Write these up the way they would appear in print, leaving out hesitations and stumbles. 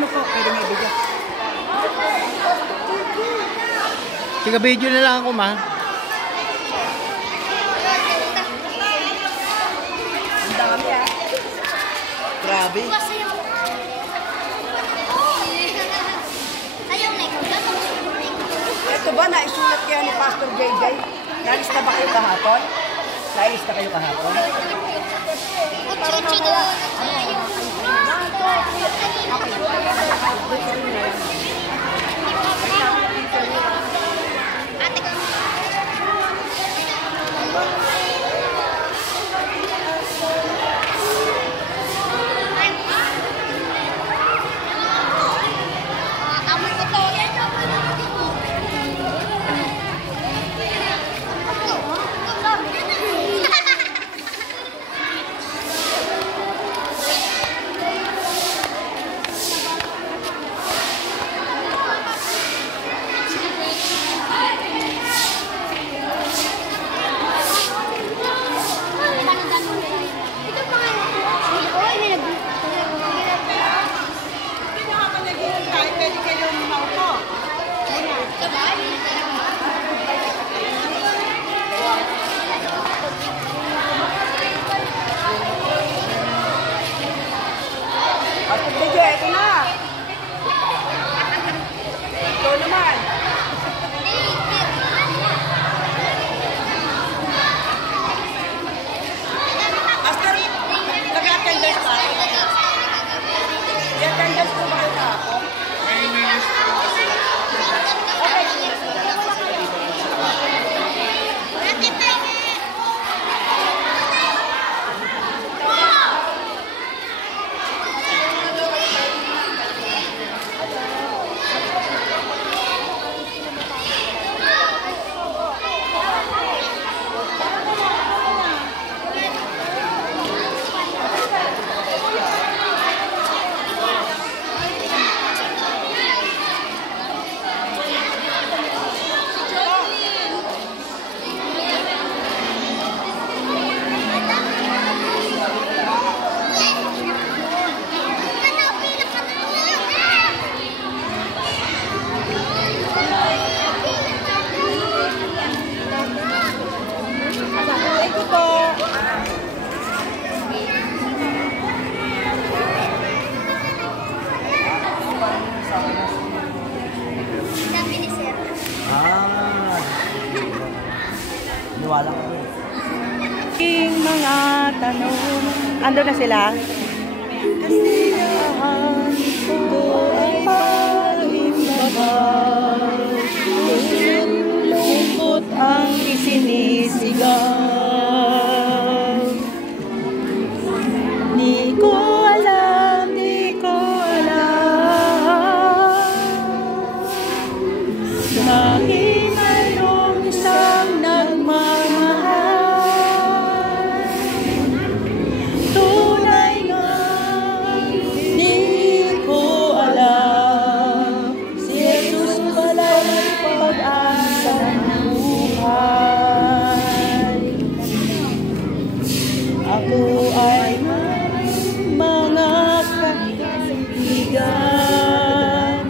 ano po, pwede may video. Tiga video na lang ako, ma. Ang dami ah. Grabe. Ito ba, naisulat kaya ni Pastor JJ? Naalis na ba kayo kahapon? Naalis na kayo kahapon? Ito na. Ito naman. Pastor, nag-attendance pa? Nag-attendance po ba kayo kahapon? Niwala ko. Mga tanong. Ando na sila? Kasiyahan ko ay pahimbabay. Lungkot ang isinisigaw. Di ko alam, di ko alam. Dahil mayroong isang nagmamahal. Tunay nga, di ko alam. Si Jesus pala ang pag-asa ng buhay. Ako ay mga kaibigan.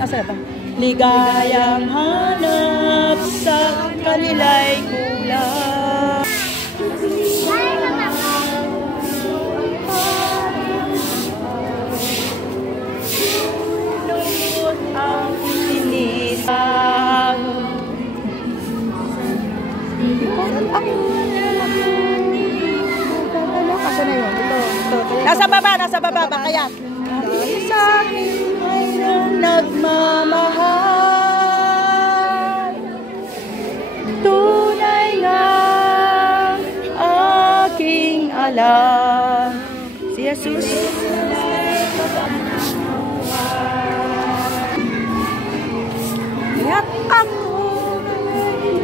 Asa ba? Ligayang hanap sa kanila'y kulang. Lungkot ang sinisang. Asa na yun? Nasa baba ba kaya? Sa akin mayroong nagmamahal. Tunay nga aking alam. Si Jesus. Kaya't ako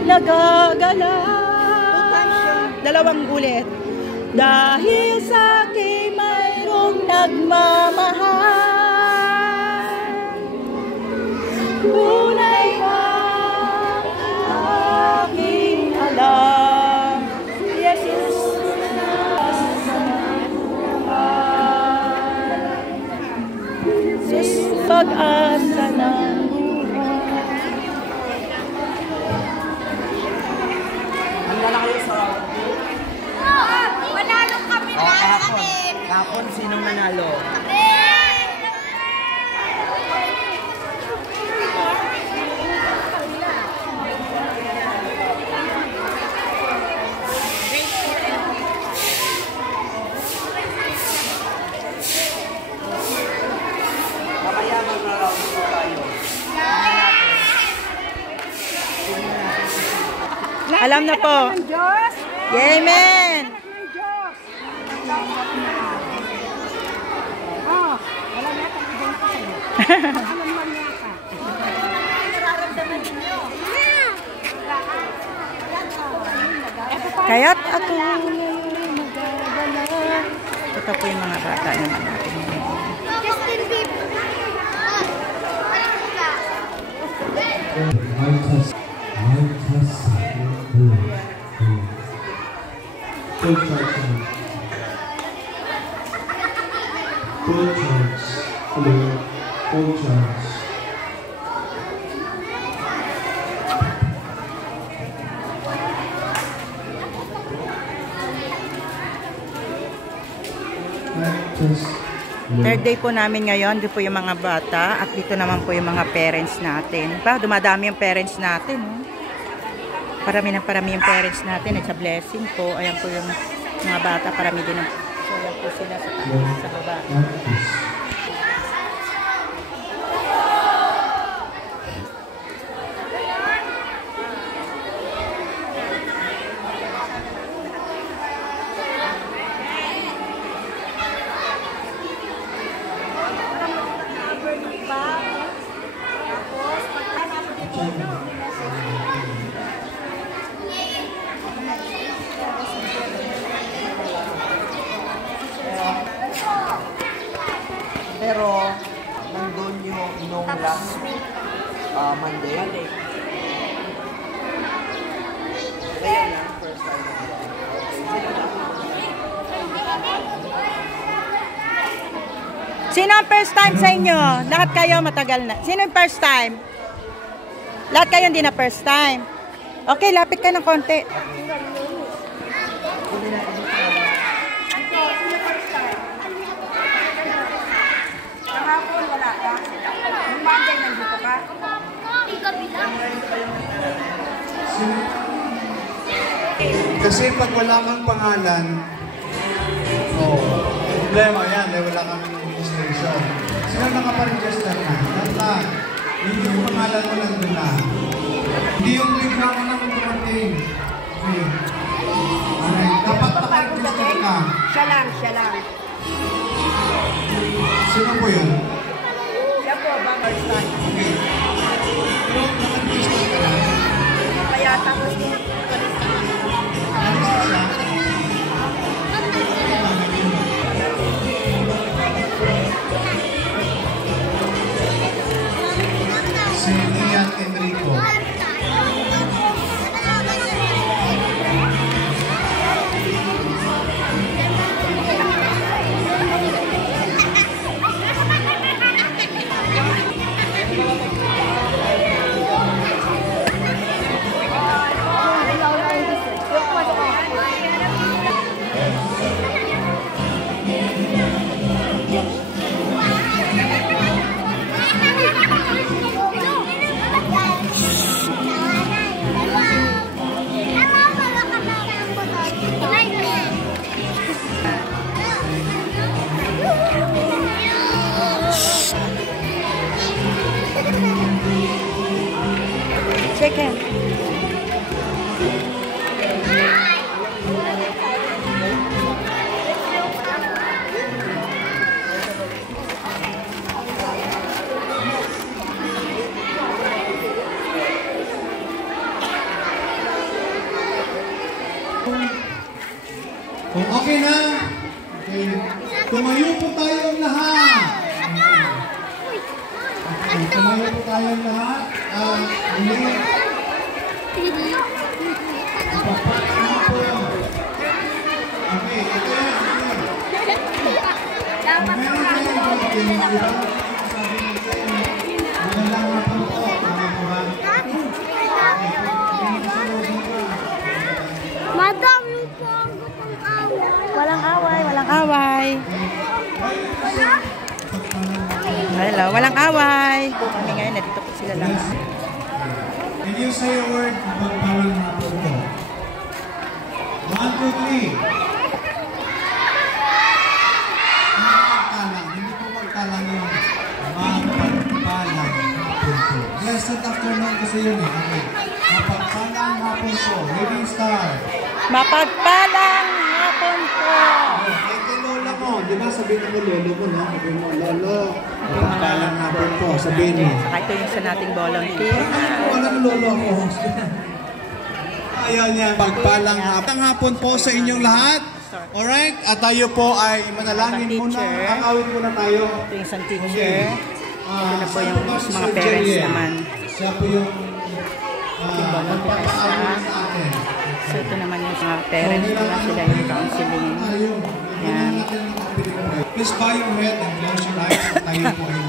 nagagala. Dalawang ulit. Dahil sa akin mayroong nagmamahal. Tunay ka aking alam. Jesus Jesus pag-asa ng buhay. Handa na kayo sa... Manalo kami lahat natin. Kahapon, sinong nanalo? Mamaya mag-round po tayo. Alam na po. Amen. Kaya't ako nagdadala. Ito po yung mga bata naman natin. Justin Bieber. Full charge. Hello. Full charge. Third day po namin ngayon. Dito po yung mga bata. At dito naman po yung mga parents natin. Pa, dumadami yung parents natin. Oh. Parami yung parents natin. It's a blessing po. Ayan po yung mga bata. Parami din. So, ayan po sila sa baba. Pero, nandun yung nung last Monday. Ayan na, first time. Sino ang first time sa inyo? Lahat kayo matagal na. Sino yung first time? Lahat kayo hindi na first time. Okay, lapit ka ng konti. Kasi pag wala kang pangalan, problema yan, wala kang registration. Sino nakaparegister na? Lahat. Hindi yung pangalan mo nandun na. Hindi yung bigla mo nang dumating. Okay. Okay. Dapat nakaregister ka. Siya lang. Sino po yun? Siya po, first time. Okay. Pero nakaregister ka na. Kaya tapos din. Si Ian Enrico. Chicken. Kung okay na, okay. Tumayo po tayong lahat. Okay, tumayo po tayong lahat. Okay, ito yan. Meron tayong Walang away. Kami ngayon, nandito po sila lang. Can you say a word magpalang hapon po? 1, 2, 3. Magpalang. Hindi po magpalang yung magpalang hapon po. Blessed afternoon kasi yun eh. Okay. Mapagpalang hapon po. Ready, start. Mapagpalang hapon po. Kay lola mo, di ba sabihin mo lolo mo, no? Sabihin mo, lolo, mapagpalang hapon po. Sabihin mo. Saka ito yung sa nating volunteer. Wala ng lolo ako. Ayan yan. Pagpalang hapon po sa inyong lahat. Alright? At tayo po ay manalangin muna. Akawin muna tayo. Ito yung isang teacher. Ito na po yung mga parents naman. Siya po yung magpapaaral sa atin. So ito naman yung mga parents nila, sila yung counseling. Yan. Please bow your head and close your eyes. Tayo po ay